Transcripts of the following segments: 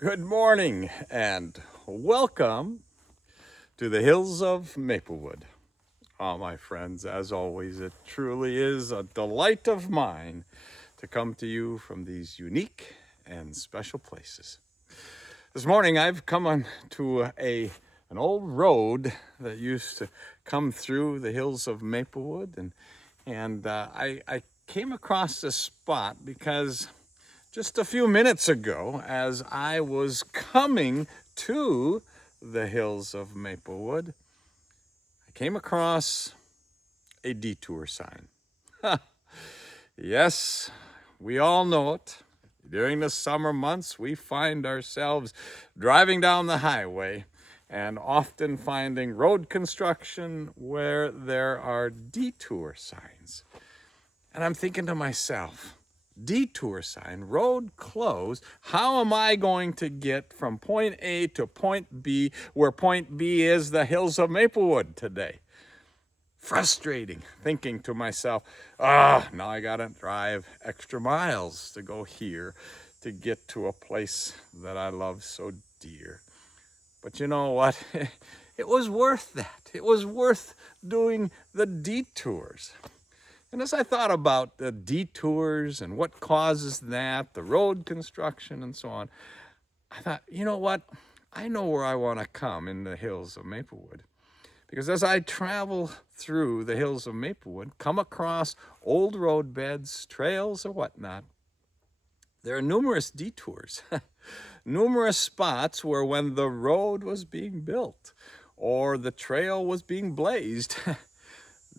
Good morning and welcome to the Hills of Maplewood. My friends, as always, it truly is a delight of mine to come to you from these unique and special places. This morning I've come on to an old road that used to come through the Hills of Maplewood, and I came across this spot because just a few minutes ago, as I was coming to the Hills of Maplewood, I came across a detour sign. Yes, we all know it. During the summer months, we find ourselves driving down the highway and often finding road construction where there are detour signs. And I'm thinking to myself, detour sign, road closed. How am I going to get from point A to point B, where point B is the Hills of Maplewood today? Frustrating, thinking to myself, now I gotta drive extra miles to go here to get to a place that I love so dear. But you know what? It was worth that. It was worth doing the detours. And as I thought about the detours and what causes that, the road construction and so on, I thought, you know what? I know where I want to come in the Hills of Maplewood. Because as I travel through the Hills of Maplewood, come across old road beds, trails, or whatnot, there are numerous detours, numerous spots where when the road was being built or the trail was being blazed,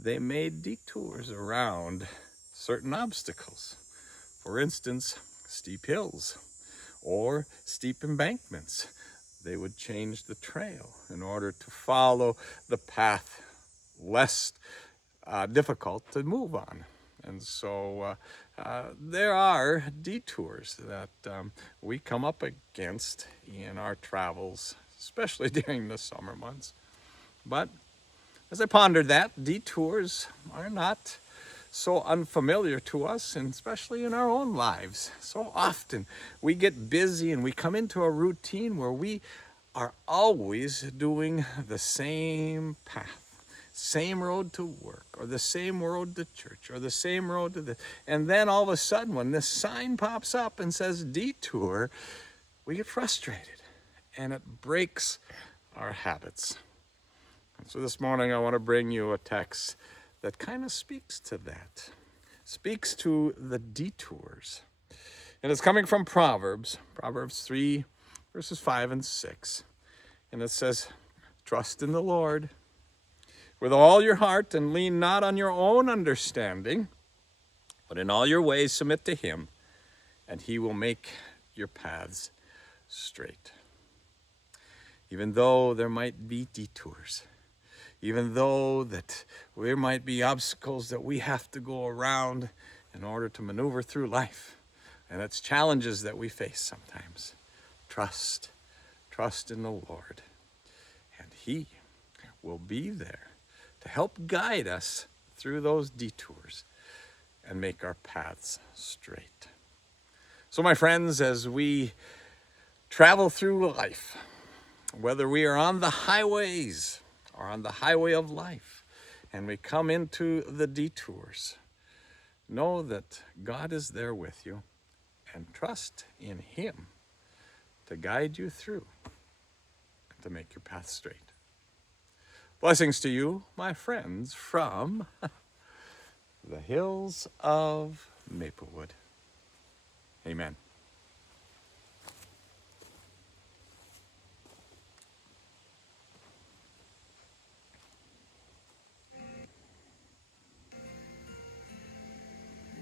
they made detours around certain obstacles. For instance, steep hills or steep embankments. They would change the trail in order to follow the path less difficult to move on. And so there are detours that we come up against in our travels, especially during the summer months. But as I pondered that, detours are not so unfamiliar to us, and especially in our own lives. So often we get busy and we come into a routine where we are always doing the same path, same road to work, or the same road to church, or the same road to the. And then all of a sudden, when this sign pops up and says detour, we get frustrated and it breaks our habits. So this morning I want to bring you a text that kind of speaks to that, speaks to the detours. And it's coming from Proverbs 3, verses 5 and 6. And it says, trust in the Lord with all your heart and lean not on your own understanding, but in all your ways submit to him, and he will make your paths straight. Even though there might be detours, even though that there might be obstacles that we have to go around in order to maneuver through life, and it's challenges that we face sometimes. Trust in the Lord, and he will be there to help guide us through those detours and make our paths straight. So my friends, as we travel through life, whether we are on the highways or on the highway of life, and we come into the detours, know that God is there with you and trust in him to guide you through and to make your path straight. Blessings to you, my friends, from the Hills of Maplewood. Amen.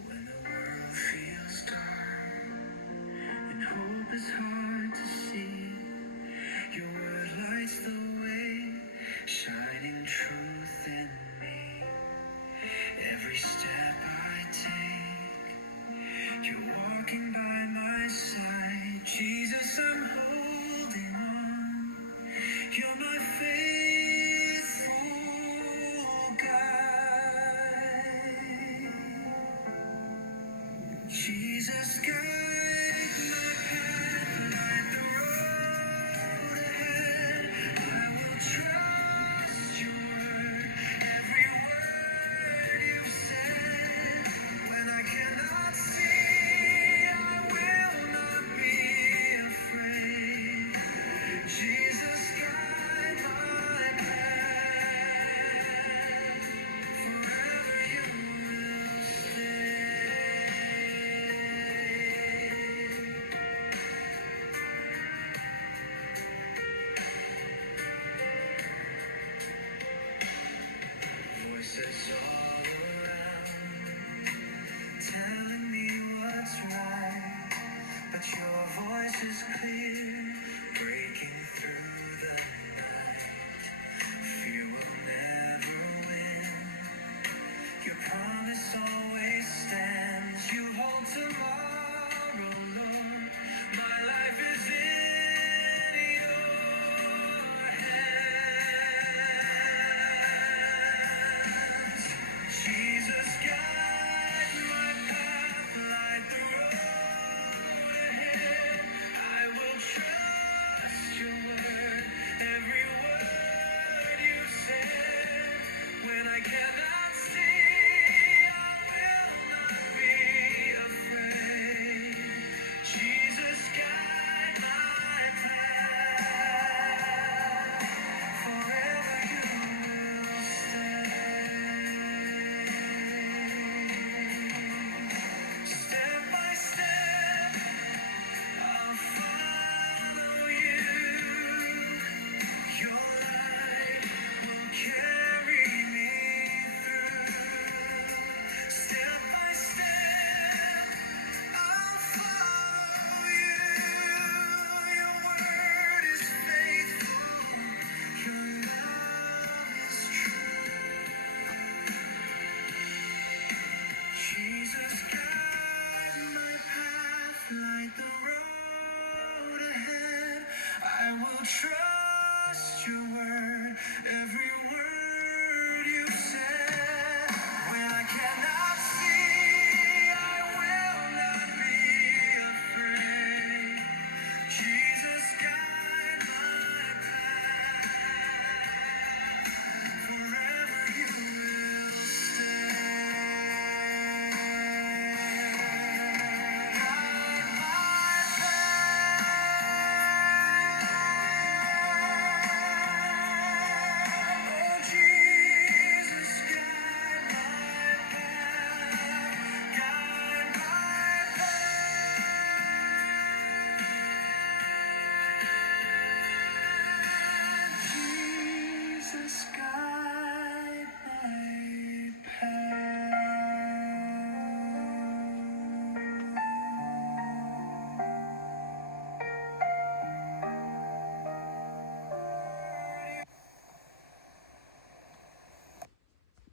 When the world feels dark and hope is hard to see, your word lights the way, shining truth in me. Every step I take, you're walking by my is clear, breaking through the night. Fear will never win. Your promise always stands. You hold tomorrow, Lord. My life is in your hands. Jesus, guide my path, light the road ahead. I will trust your word, every word you said. When I cannot see, I will not be afraid. Jesus, guide my path. Forever you will stay. Step by step, I'll follow you. Your light will carry me through. Step by step, I'll follow you. Your word is faithful. Your love is true. Jesus, guide my path, light the road ahead. I will trust.